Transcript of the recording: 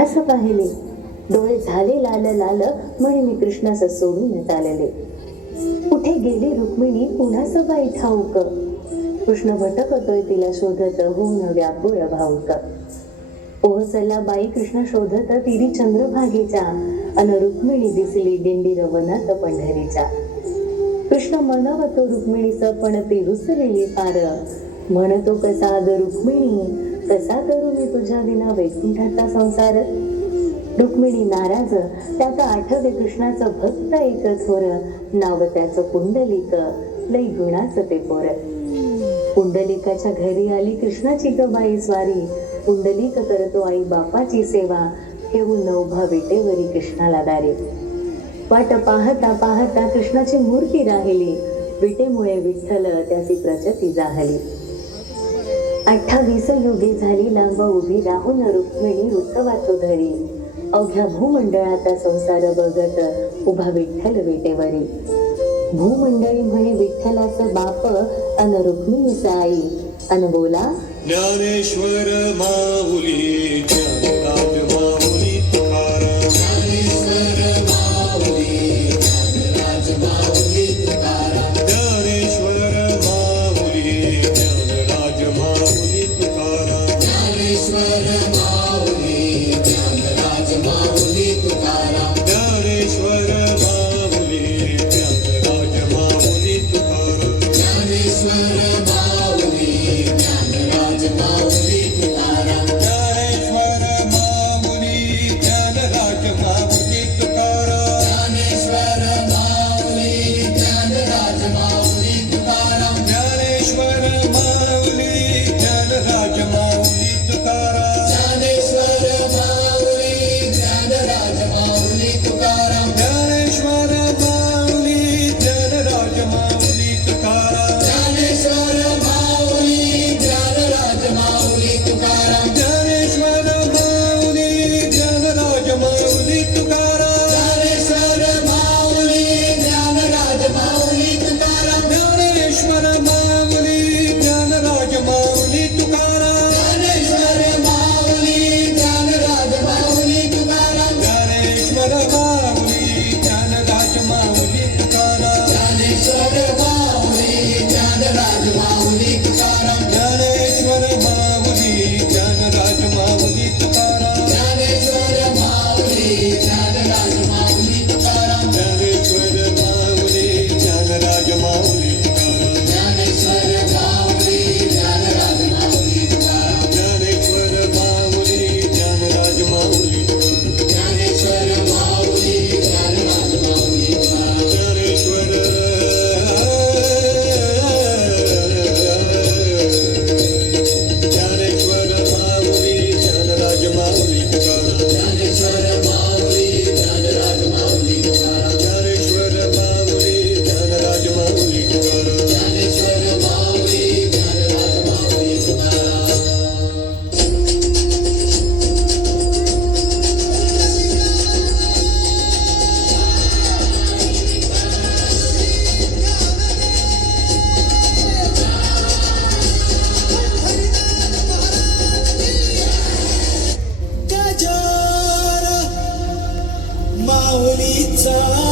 असं पाहिले, डोळे झाले लाल लाल, म्हणे मी कृष्णास सोडून चालले. कुठे गेली रुक्मिणी पुन्हा सबाई ठाऊक, कृष्ण भटकतोय तिला शोधत, होऊन व्याकुळ भाऊक. पोहचला बाई कृष्ण शोधत तिरी चंद्रभागेच्या, अन रुक्मिणी दिसली दिंडीर वनात पंढरीच्या. कृष्ण म्हणवतो रुक्मिणीच पण ती रुसलेली फार, म्हणतो कसा ग रुक्मिणी, कसा करू मी तुझ्या विना वैकुंठाचा संसार. रुक्मिणी नाराज, त्याचा आठवे कृष्णाचं भक्त एक थोर, नाव त्याचं पुंडलिक, लई गुणाचं ते पोर. पुंडलिकाच्या घरी आली कृष्णाची ग बाई स्वारी, पुंडलिक करतो आई बापाची सेवा, ठेवून नवभा विटेवरी कृष्णाला दारी. वाट पाहता पाहता कृष्णाची मूर्ती राहिली, विटेमुळे विठ्ठल त्याची प्रचती जाहली. 28 युगे झाली लांब उभी राहून रुक्मिणी उत्सवाचो धरी, अवघ्या भूमंडळाचा संसार बघत उभा विठ्ठल विटेवरी. भूमंडळी म्हणे विठ्ठलाचं बाप, अन रुक्मिणीचा आई, अन बोला ज्ञानेश्वर माऊली ज्ञानराज माऊली तुकाराम. ज्ञानेश्वर माऊली ज्ञानराज माऊली तुकाराम. ज्ञानेश्वर माऊली ज्ञानराज माऊली तुकाराम. ज्ञानेश्वर माऊली ज्ञानराज माऊली तुकाराम. ज्ञानेश्वर माऊली ज्ञानराज माऊली तुकाराम. ज्ञानेश्वर माऊलीचा